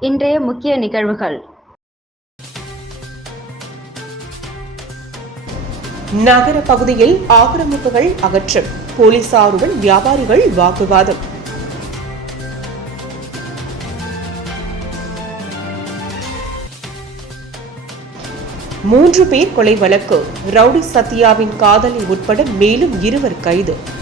இன்றைய முக்கிய நிகழ்வுகள். நகர பகுதியில் ஆக்கிரமிப்புகள் அகற்றம் போலீசாருடன் வியாபாரிகள் வாக்குவாதம். மூன்று பேர் கொலை வழக்கு ரவுடி சத்யாவின் காதலி உட்பட மேலும் இருவர் கைது.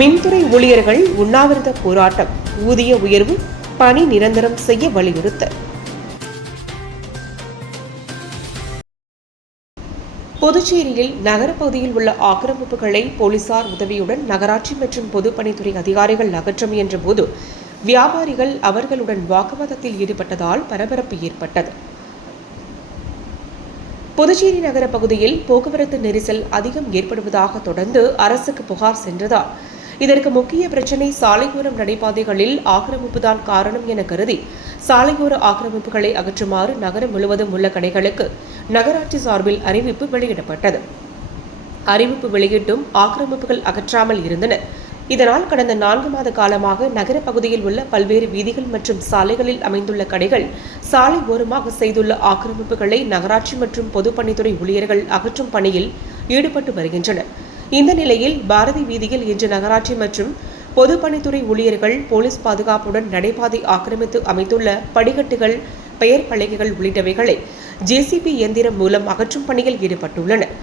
மின்துறை ஊழியர்கள் உண்ணாவிரத போராட்டம் ஊதிய உயர்வு பணி நிரந்தரம் செய்ய வலியுறுத்தல் புதுச்சேரியில் நகரப்பகுதியில் உள்ள ஆக்கிரமிப்புகளை போலீசார் உதவியுடன் நகராட்சி மற்றும் பொதுப்பணித்துறை அதிகாரிகள் அகற்ற முயன்றபோது வியாபாரிகள் அவர்களுடன் வாக்குவாதத்தில் ஈடுபட்டதால் பரபரப்பு ஏற்பட்டது. புதுச்சேரி நகர பகுதியில் போக்குவரத்து நெரிசல் அதிகம் ஏற்படுவதாக தொடர்ந்து அரசுக்கு புகார் சென்றதால் இதற்கு முக்கிய பிரச்சினை சாலையோரம் நடைபாதைகளில் ஆக்கிரமிப்புதான் காரணம் என கருதி சாலையோர ஆக்கிரமிப்புகளை அகற்றுமாறு நகரம் முழுவதும் உள்ள கடைகளுக்கு நகராட்சி சார்பில் அறிவிப்பு வெளியிடப்பட்டது. அறிவிப்பு வெளியிட்டும் ஆக்கிரமிப்புகள் அகற்றாமல் இருந்தன. இதனால் கடந்த நான்கு மாத காலமாக நகர பகுதியில் உள்ள பல்வேறு வீதிகள் மற்றும் சாலைகளில் அமைந்துள்ள கடைகள் சாலை ஓரமாக செய்துள்ள ஆக்கிரமிப்புகளை நகராட்சி மற்றும் பொதுப்பணித்துறை ஊழியர்கள் அகற்றும் பணியில் ஈடுபட்டு வருகின்றனர். இந்த நிலையில் பாரதி வீதியில் இன்று நகராட்சி மற்றும் பொதுப்பணித்துறை ஊழியர்கள் போலீஸ் பாதுகாப்புடன் நடைபாதை ஆக்கிரமித்து அமைத்துள்ள படிக்கட்டுகள் பெயர் பலகைகள் உள்ளிட்டவைகளை ஜேசிபி இயந்திரம் மூலம் அகற்றும் பணியில் ஈடுபட்டுள்ளனர்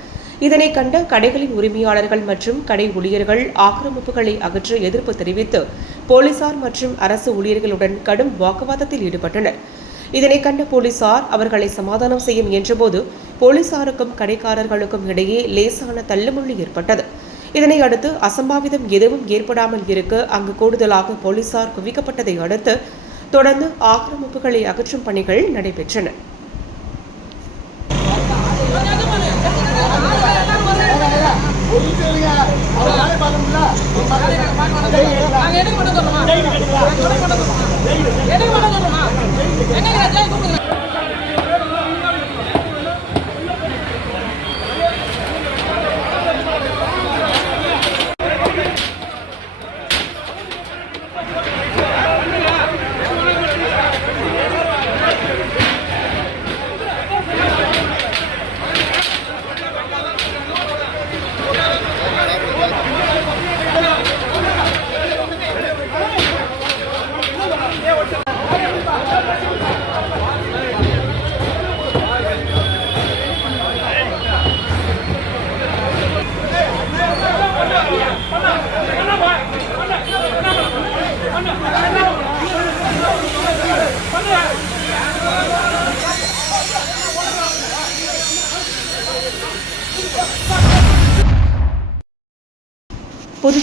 இதனை கண்ட கடைகளின் உரிமையாளர்கள் மற்றும் கடை ஊழியர்கள் ஆக்கிரமிப்புகளை அகற்ற எதிர்ப்பு தெரிவித்து போலீசார் மற்றும் அரசு ஊழியர்களுடன் கடும் வாக்குவாதத்தில் ஈடுபட்டனர். இதனை கண்ட போலீசார் அவர்களை சமாதானம் செய்ய முயன்றபோது போலீசாருக்கும் கடைக்காரர்களுக்கும் இடையே லேசான தள்ளுமுள்ளு ஏற்பட்டது. இதனை அடுத்து அசம்பாவிதம் எதுவும் ஏற்படாமல் இருக்க அங்கு கூடுதலாக போலீசார் குவிக்கப்பட்டதை அடுத்து தொடர்ந்து ஆக்கிரமிப்புகளை அகற்றும் பணிகள் நடைபெற்றன. நாங்க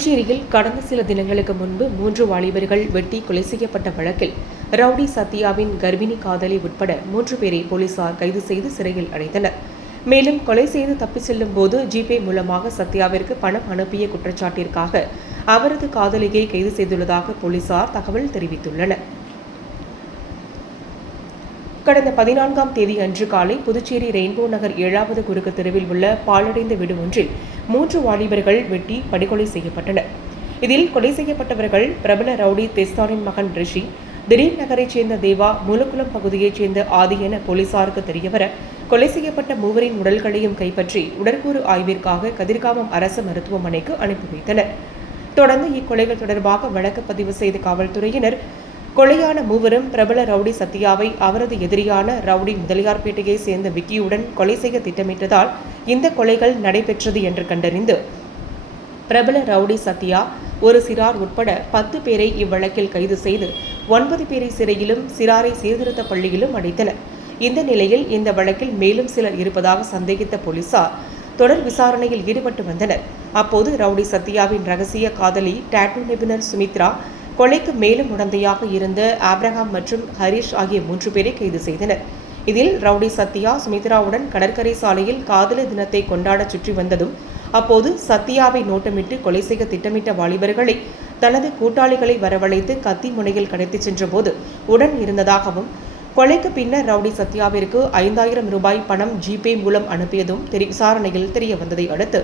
புதுச்சேரியில் கடந்த சில தினங்களுக்கு முன்பு மூன்று வாலிபர்கள் வெட்டி கொலை செய்யப்பட்ட வழக்கில் ரவுடி சத்யாவின் கர்ப்பிணி காதலி உட்பட மூன்று பேரை போலீசார் கைது செய்து சிறையில் அடைத்தனர். மேலும் கொலை செய்து தப்பிச் செல்லும் போது ஜிபே மூலமாக சத்யாவிற்கு பணம் அனுப்பிய குற்றச்சாட்டிற்காக அவரது காதலியை கைது செய்துள்ளதாக போலீசார் தகவல் தெரிவித்துள்ளனர். கடந்த பதினான்காம் தேதி அன்று காலை புதுச்சேரி ரெயின்போ நகர் ஏழாவது குறுக்கு தெருவில் உள்ள பாழடைந்த வீடு ஒன்றில் மூன்று வாலிபர்கள் வெட்டி படுகொலை செய்யப்பட்டனர். இதில் கொலை செய்யப்பட்டவர்கள் பிரபல ரவுடி தெஸ்தானின் மகன் ரிஷி திடீர் நகரைச் சேர்ந்த தேவா மூலக்குளம் பகுதியைச் சேர்ந்த ஆதி என போலீசாருக்கு தெரியவர கொலை செய்யப்பட்ட மூவரின் உடல்களையும் கைப்பற்றி உடற்கூறு ஆய்விற்காக கதிர்காமம் அரசு மருத்துவமனைக்கு அனுப்பி வைத்தனர். தொடர்ந்து இக்கொலைகள் தொடர்பாக வழக்கு பதிவு செய்த காவல்துறையினர் கொலையான மூவரும் பிரபல ரவுடி சத்யாவை அவரது எதிரியான ரவுடி முதலியார்பேட்டையை சேர்ந்த விக்கியுடன் கொலை செய்ய திட்டமிட்டதால் இந்த கொலைகள் நடைபெற்றது என்று கண்டறிந்து பிரபல ரவுடி சத்யா ஒரு சிறார் உட்பட பத்து பேரை இவ்வழக்கில் கைது செய்து ஒன்பது பேரை சிறையிலும் சிறாரை சீர்திருத்த பள்ளியிலும் அடைத்தனர். இந்த நிலையில் இந்த வழக்கில் மேலும் சிலர் இருப்பதாக சந்தேகித்த போலீசார் தொடர் விசாரணையில் ஈடுபட்டு வந்தனர். அப்போது ரவுடி சத்யாவின் ரகசிய காதலி டாட்டூ நிபுணர் சுமித்ரா கொலைக்கு மேலும் உடந்தையாக இருந்த ஆப்ரஹாம் மற்றும் ஹரிஷ் ஆகிய மூன்று பேரை கைது செய்தனர். இதில் ரவுடி சத்யா சுமித்ராவுடன் கடற்கரை சாலையில் காதலர் தினத்தை கொண்டாட சுற்றி வந்ததும் அப்போது சத்யாவை நோட்டமிட்டு கொலை செய்ய திட்டமிட்ட வாலிபர்களை தனது கூட்டாளிகளை வரவழைத்து கத்தி முனையில் கடத்திச் சென்றபோது உடன் இருந்ததாகவும் கொலைக்கு பின்னர் ரவுடி சத்யாவிற்கு ஐந்தாயிரம் ரூபாய் பணம் ஜிபே மூலம் அனுப்பியதும் தெரி விசாரணையில் தெரிய வந்ததை அடுத்து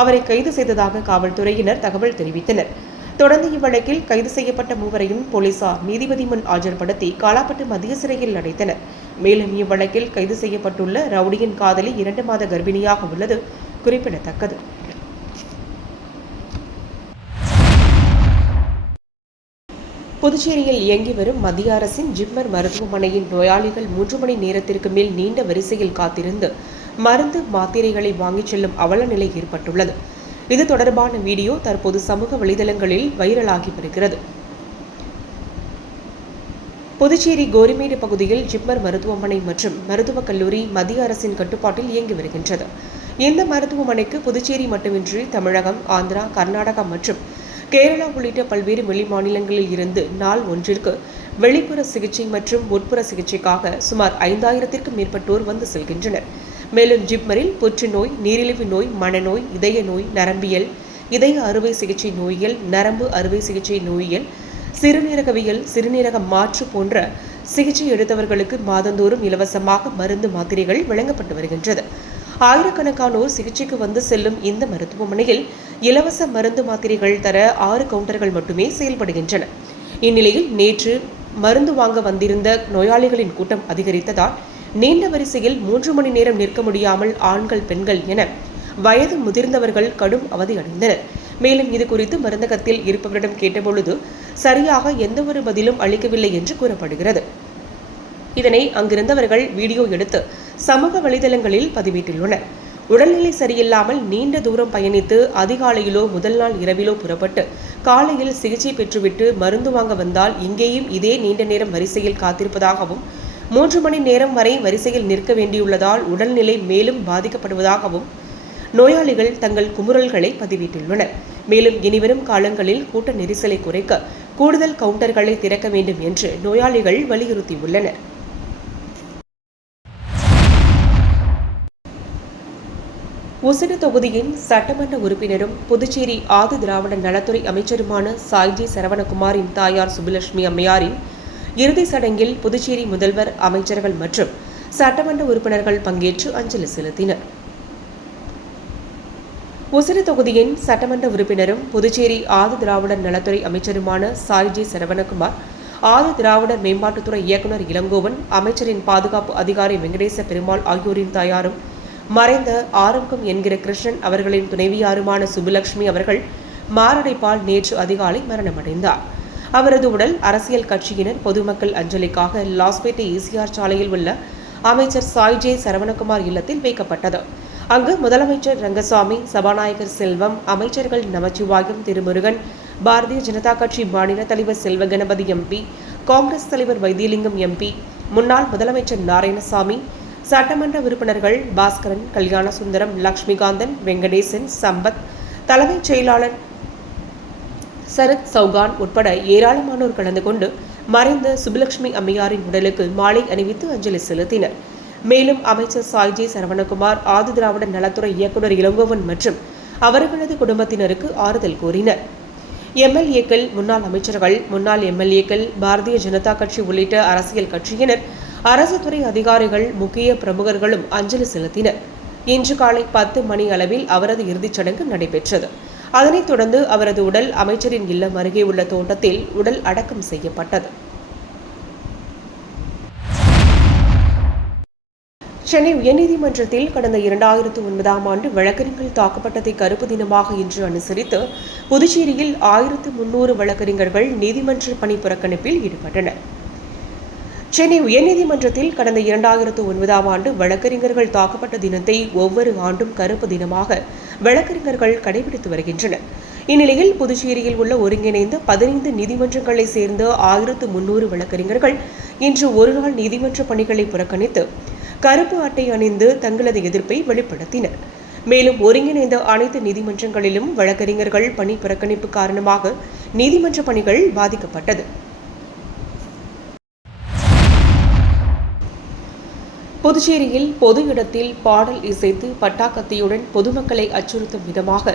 அவரை கைது செய்ததாக காவல்துறையினர் தகவல் தெரிவித்தனர். தொடர்ந்து இவ்வழக்கில் கைது செய்யப்பட்ட மூவரையும் போலீசார் நீதிபதி முன் ஆஜர்படுத்தி காலாப்பட்டு மத்திய சிறையில் அடைத்தனர். மேலும் இவ்வழக்கில் கைது செய்யப்பட்டுள்ள ரவுடியின் காதலி இரண்டு மாத கர்ப்பிணியாக உள்ளது. குறிப்பிடத்தக்கது. புதுச்சேரியில் இயங்கி வரும் மத்திய அரசின் ஜிப்மர் மருத்துவமனையின் நோயாளிகள் மூன்று மணி நேரத்திற்கு மேல் நீண்ட வரிசையில் காத்திருந்து மருந்து மாத்திரைகளை வாங்கிச் செல்லும் அவல நிலை ஏற்பட்டுள்ளது. இது தொடர்பான வீடியோ தற்போது சமூக வலைதளங்களில் வைரலாகி வருகிறது. புதுச்சேரி கோரிமேடு பகுதியில் ஜிப்மர் மருத்துவமனை மற்றும் மருத்துவக் கல்லூரி மத்திய அரசின் கட்டுப்பாட்டில் இயங்கி வருகின்றது. இந்த மருத்துவமனைக்கு புதுச்சேரி மட்டுமின்றி தமிழகம் ஆந்திரா கர்நாடகா மற்றும் கேரளா உள்ளிட்ட பல்வேறு வெளி மாநிலங்களில் இருந்து நாள் ஒன்றிற்கு வெளிப்புற சிகிச்சை மற்றும் உட்புற சிகிச்சைக்காக சுமார் ஐந்தாயிரத்திற்கும் மேற்பட்டோர் வந்து செல்கின்றனர். மேலும் ஜிப்மரில் புற்றுநோய் நீரிழிவு நோய் மனநோய் இதய நோய் நரம்பியல் இதய அறுவை சிகிச்சை நோயியல் நரம்பு அறுவை சிகிச்சை நோயியல் சிறுநீரகவியல் சிறுநீரக மாற்று போன்ற சிகிச்சை எடுத்தவர்களுக்கு மாதந்தோறும் இலவசமாக மருந்து மாத்திரைகள் வழங்கப்பட்டு வருகின்றது. ஆயிரக்கணக்கானோர் சிகிச்சைக்கு வந்து செல்லும் இந்த மருத்துவமனையில் இலவச மருந்து மாத்திரைகள் தர ஆறு கவுண்டர்கள் மட்டுமே செயல்படுகின்றன. இந்நிலையில் நேற்று மருந்து வாங்க வந்திருந்த நோயாளிகளின் கூட்டம் அதிகரித்ததால் நீண்ட வரிசையில் மூன்று மணி நேரம் நிற்க முடியாமல் ஆண்கள் பெண்கள் என வயது முதிர்ந்தவர்கள் கடும் அவதி அடைந்தனர் மேலும் இது குறித்து மருந்தகத்தில் இருப்பவரிடம் கேட்டபொழுது சரியாக எந்த ஒரு பதிலும் அளிக்கவில்லை என்று கூறப்படுகிறது. இதனை அங்கிருந்தவர்கள் வீடியோ எடுத்து சமூக வலைதளங்களில் பதிவிட்டுள்ளனர். உடல்நிலை சரியில்லாமல் நீண்ட தூரம் பயணித்து அதிகாலையிலோ முதல் நாள் இரவிலோ புறப்பட்டு காலையில் சிகிச்சை பெற்றுவிட்டு மருந்து வாங்க வந்தால் இங்கேயும் இதே நீண்ட நேரம் வரிசையில் காத்திருப்பதாகவும் மூன்று மணி நேரம் வரை வரிசையில் நிற்க வேண்டியுள்ளதால் உடல்நிலை மேலும் பாதிக்கப்படுவதாகவும் நோயாளிகள் தங்கள் குமுறல்களை பதிவிட்டுள்ளனர் மேலும் இனிவரும் காலங்களில் கூட்ட நெரிசலை குறைக்க கூடுதல் கவுண்டர்களை திறக்க வேண்டும் என்று நோயாளிகள் வலியுறுத்தியுள்ளனர். உசிறு தொகுதியின் சட்டமன்ற உறுப்பினரும் புதுச்சேரி ஆதி திராவிட நலத்துறை அமைச்சருமான சாய்ஜி சரவணகுமாரின் தாயார் சுபலட்சுமி அம்மையாரின் இறுதி சடங்கில் புதுச்சேரி முதல்வர் அமைச்சர்கள் மற்றும் சட்டமன்ற உறுப்பினர்கள் பங்கேற்று அஞ்சலி செலுத்தினர். உசிறு தொகுதியின் சட்டமன்ற உறுப்பினரும் புதுச்சேரி ஆதி திராவிடர் நலத்துறை அமைச்சருமான சாய்ஜி சரவணகுமார் ஆதி திராவிடர் மேம்பாட்டுத்துறை இயக்குநர் இளங்கோவன் அமைச்சரின் பாதுகாப்பு அதிகாரி வெங்கடேச பெருமாள் ஆகியோரின் தாயாரும் மறைந்த ஆரம்பம் என்கிற கிருஷ்ணன் அவர்களின் துணைவியாருமான சுபலட்சுமி அவர்கள் மாரடைப்பால் நேற்று அதிகாலை மரணமடைந்தார். அவரது உடல் அரசியல் கட்சியினர் பொதுமக்கள் அஞ்சலிக்காக லாஸ்பேட்டை ஈசிஆர் சாலையில் உள்ள அமைச்சர் சாய்ஜே சரவணகுமார் இல்லத்தில் வைக்கப்பட்டது. அங்கு முதலமைச்சர் ரங்கசாமி சபாநாயகர் செல்வம் அமைச்சர்கள் நமச்சிவாயம் திருமுருகன் பாரதிய ஜனதா கட்சி மாநில தலைவர் செல்வ கணபதி எம்பி காங்கிரஸ் தலைவர் வைத்தியலிங்கம் எம்பி முன்னாள் முதலமைச்சர் நாராயணசாமி சட்டமன்ற உறுப்பினர்கள் பாஸ்கரன் கல்யாண சுந்தரம் லக்ஷ்மிகாந்தன் வெங்கடேசன் சம்பத் தலைமைச் செயலாளர் சரத் சௌகான் உட்பட ஏராளமானோர் கலந்து கொண்டு மறைந்த சுப்புலட்சுமி அம்மையாரின் உடலுக்கு மாலை அணிவித்து அஞ்சலி செலுத்தினர். மேலும் அமைச்சர் சாய்ஜி சரவணகுமார் ஆதி திராவிட நலத்துறை இயக்குநர் இளங்கோவன் மற்றும் அவர்களது குடும்பத்தினருக்கு ஆறுதல் கூறினர். எம்எல்ஏக்கள் முன்னாள் அமைச்சர்கள் முன்னாள் எம்எல்ஏக்கள் பாரதிய ஜனதா கட்சி உள்ளிட்ட அரசியல் கட்சியினர் அரசு துறை அதிகாரிகள் முக்கிய பிரமுகர்களும் அஞ்சலி செலுத்தினர். இன்று காலை பத்து மணி அளவில் அவரது இறுதிச் சடங்கு நடைபெற்றது. அதனைத் தொடர்ந்து அவரது உடல் அமைச்சரின் இல்லம் அருகே உள்ள தோட்டத்தில் உடல் அடக்கம் செய்யப்பட்டது. சென்னை உயர்நீதிமன்றத்தில் கடந்த இரண்டாயிரத்து ஒன்பதாம் ஆண்டு வழக்கறிஞர்கள் தாக்கப்பட்டதை கருப்பு தினமாக இன்று அனுசரித்து புதுச்சேரியில் ஆயிரத்து முன்னூறு வழக்கறிஞர்கள் நீதிமன்ற பணி புறக்கணிப்பில் ஈடுபட்டனர். சென்னை உயர்நீதிமன்றத்தில் கடந்த இரண்டாயிரத்து ஒன்பதாம் ஆண்டு வழக்கறிஞர்கள் தாக்கப்பட்ட தினத்தை ஒவ்வொரு ஆண்டும் கருப்பு தினமாக வழக்கறிஞர்கள் கடைபிடித்து வருகின்றனர். இந்நிலையில் புதுச்சேரியில் உள்ள ஒருங்கிணைந்த பதினைந்து நீதிமன்றங்களை சேர்ந்த ஆயிரத்து முன்னூறு வழக்கறிஞர்கள் இன்று ஒருநாள் நீதிமன்ற பணிகளை புறக்கணித்து கருப்பு அட்டை அணிந்து தங்களது எதிர்ப்பை வெளிப்படுத்தினர். மேலும் ஒருங்கிணைந்த அனைத்து நீதிமன்றங்களிலும் வழக்கறிஞர்கள் பணி புறக்கணிப்பு காரணமாக நீதிமன்ற பணிகள் பாதிக்கப்பட்டது. புதுச்சேரியில் பொது இடத்தில் பாடல் இசைத்து பட்டாக்கத்தியுடன் பொதுமக்களை அச்சுறுத்தும் விதமாக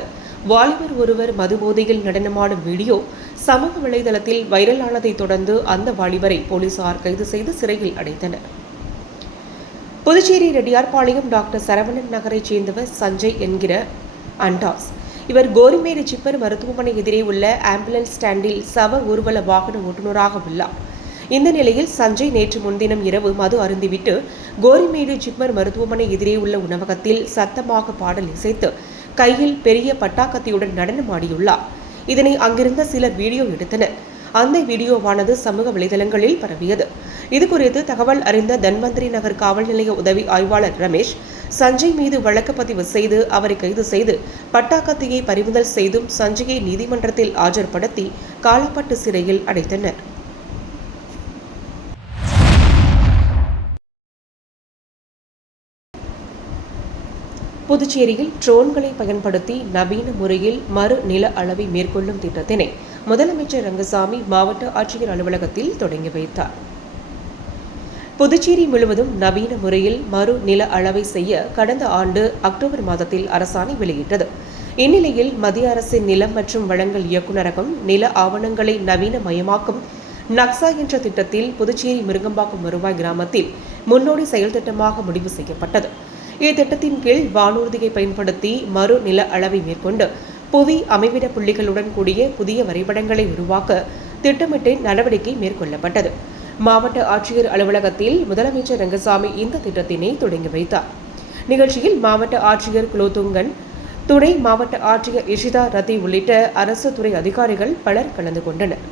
வாலிபர் ஒருவர் மதுபோதையில் நடனமாடும் வீடியோ சமூக வலைதளத்தில் வைரலானதை தொடர்ந்து அந்த வாலிபரை போலீசார் கைது செய்து சிறையில் அடைத்தனர். புதுச்சேரி ரெட்டியார்பாளையம் டாக்டர் சரவணன் நகரைச் சேர்ந்தவர் சஞ்சய் என்கிற அண்டாஸ். இவர் கோரிமேடு சிப்பர் மருத்துவமனை எதிரே உள்ள ஆம்புலன்ஸ் ஸ்டாண்டில் சவ ஊர்வல வாகன ஓட்டுநராக உள்ளார். இந்த நிலையில் சஞ்சய் நேற்று முன்தினம் இரவு மது அருந்திவிட்டு கோரிமேடு ஜிப்மர் மருத்துவமனை எதிரே உள்ள உணவகத்தில் சத்தமாக பாடல் இசைத்து கையில் பெரிய பட்டாக்கத்தியுடன் நடனமாடியுள்ளார் இதனை அங்கிருந்த சிலர் வீடியோ எடுத்தனர். அந்த வீடியோவானது சமூக வலைதளங்களில் பரவியது. இதுகுறித்து தகவல் அறிந்த தன்வந்திரி நகர் காவல் நிலைய உதவி ஆய்வாளர் ரமேஷ் சஞ்சய் மீது வழக்கு பதிவு செய்து அவரை கைது செய்து பட்டாக்கத்தியை பறிமுதல் செய்தும் சஞ்சயை நீதிமன்றத்தில் ஆஜர்படுத்தி காலப்பட்டு சிறையில் அடைத்தனர். புதுச்சேரியில் ட்ரோன்களை பயன்படுத்தி நவீன முறையில் மறு நில அளவை மேற்கொள்ளும் திட்டத்தினை முதலமைச்சர் ரங்கசாமி மாவட்ட ஆட்சியர் அலுவலகத்தில் தொடங்கி வைத்தார். புதுச்சேரி முழுவதும் நவீன முறையில் மறு நில அளவை செய்ய கடந்த ஆண்டு அக்டோபர் மாதத்தில் அரசாணை வெளியிட்டது. இந்நிலையில் மத்திய அரசின் நிலம் மற்றும் வழங்கல் இயக்குநரகம் நில ஆவணங்களை நவீனமயமாக்கும் நக்சா என்ற திட்டத்தில் புதுச்சேரி மிருகம்பாக்கம் வருவாய் கிராமத்தில் முன்னோடி செயல் திட்டமாக முடிவு செய்யப்பட்டது. இத்திட்டத்தின் கீழ் வானூர்தியை பயன்படுத்தி மறு நில அளவை மேற்கொண்டு புவி அமைவிட புள்ளிகளுடன் கூடிய புதிய வரைபடங்களை உருவாக்க திட்டமிட்டு நடவடிக்கை மேற்கொள்ளப்பட்டது. மாவட்ட ஆட்சியர் அலுவலகத்தில் முதலமைச்சர் ரங்கசாமி இந்த திட்டத்தினை தொடங்கி வைத்தார். நிகழ்ச்சியில் மாவட்ட ஆட்சியர் குலோத்துங்கன் துணை மாவட்ட ஆட்சியர் இஷிதா ரத்தி உள்ளிட்ட அரசு துறை அதிகாரிகள் பலர் கலந்து கொண்டனர்.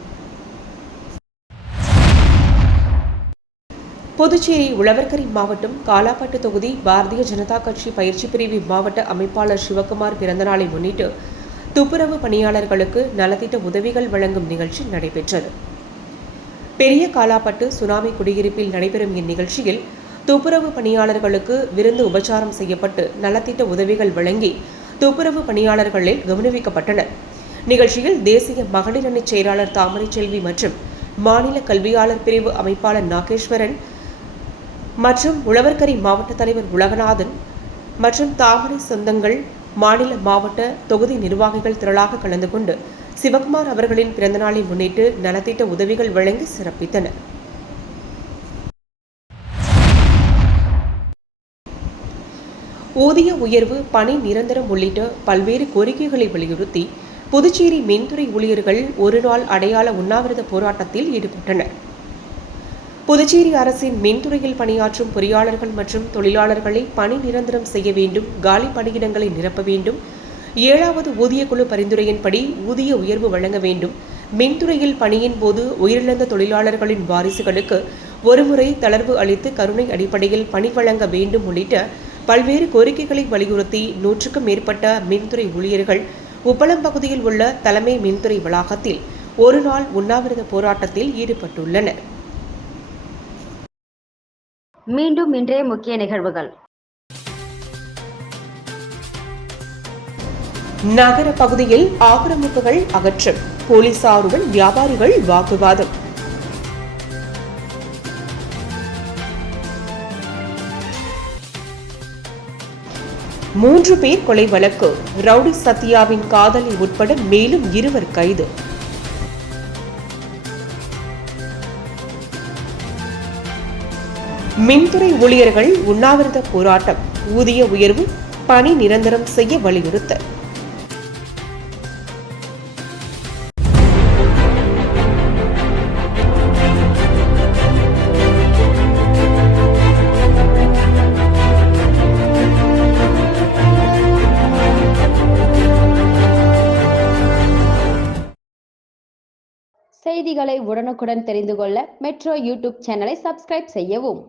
புதுச்சேரி உழவர்கரை மாவட்டம் காலாப்பட்டு தொகுதி பாரதிய ஜனதா கட்சி பயிற்சி பிரிவு மாவட்ட அமைப்பாளர் சிவகுமார் பிறந்தநாளை முன்னிட்டு துப்புரவு பணியாளர்களுக்கு நலத்திட்ட உதவிகள் வழங்கும் நிகழ்ச்சி நடைபெற்றது. பெரிய காலாப்பட்டு சுனாமி குடியிருப்பில் நடைபெறும் இந்நிகழ்ச்சியில் துப்புரவு பணியாளர்களுக்கு விருந்து உபச்சாரம் செய்யப்பட்டு நலத்திட்ட உதவிகள் வழங்கி துப்புரவு பணியாளர்களில் கௌரவிக்கப்பட்டனர் நிகழ்ச்சியில் தேசிய மகளிர் அணி செயலாளர் தாமரை செல்வி மற்றும் மாநில கல்வியாளர் பிரிவு அமைப்பாளர் நாகேஸ்வரன் மற்றும் உழவர்கரை மாவட்ட தலைவர் உலகநாதன் மற்றும் தாமரை சொந்தங்கள் மாநில மாவட்ட தொகுதி நிர்வாகிகள் திரளாக கலந்து கொண்டு சிவகுமார் அவர்களின் பிறந்தநாளை முன்னிட்டு நலத்திட்ட உதவிகள் வழங்கி சிறப்பித்தனர். ஊதிய உயர்வு பணி நிரந்தரம் உள்ளிட்ட பல்வேறு கோரிக்கைகளை வலியுறுத்தி புதுச்சேரி மின்துறை ஊழியர்கள் ஒருநாள் அடையாள உண்ணாவிரத போராட்டத்தில் ஈடுபட்டனர். புதுச்சேரி அரசின் மின்துறையில் பணியாற்றும் பொறியாளர்கள் மற்றும் தொழிலாளர்களை பணி நிரந்தரம் செய்ய வேண்டும் காலி பணியிடங்களை நிரப்ப வேண்டும். ஏழாவது ஊதியக்குழு பரிந்துரையின்படி ஊதிய உயர்வு வழங்க வேண்டும். மின்துறையில் பணியின் போது உயிரிழந்த தொழிலாளர்களின் வாரிசுகளுக்கு ஒருமுறை தளர்வு அளித்து கருணை அடிப்படையில் பணி வழங்க வேண்டும் உள்ளிட்ட பல்வேறு கோரிக்கைகளை வலியுறுத்தி நூற்றுக்கும் மேற்பட்ட மின்துறை ஊழியர்கள் உப்பளம் பகுதியில் உள்ள தலைமை மின்துறை வளாகத்தில் ஒருநாள் உண்ணாவிரத போராட்டத்தில் ஈடுபட்டுள்ளனர். மீண்டும் இன்றைய முக்கிய நிகழ்வுகள். நகர பகுதியில் ஆக்கிரமிப்புகள் அகற்றும். போலீசாருடன் வியாபாரிகள் வாக்குவாதம். மூன்று பேர் கொலை வழக்கு. ரவுடி சத்யாவின் காதலி உட்பட மேலும் இருவர் கைது. மின்துறை ஊழியர்கள் உண்ணாவிரத போராட்டம் ஊதிய உயர்வு பணி நிரந்தரம் செய்ய வலியுறுத்தல் செய்திகளை உடனுக்குடன் தெரிந்து கொள்ள மெட்ரோ யூடியூப் சேனலை சப்ஸ்கிரைப் செய்யவும்.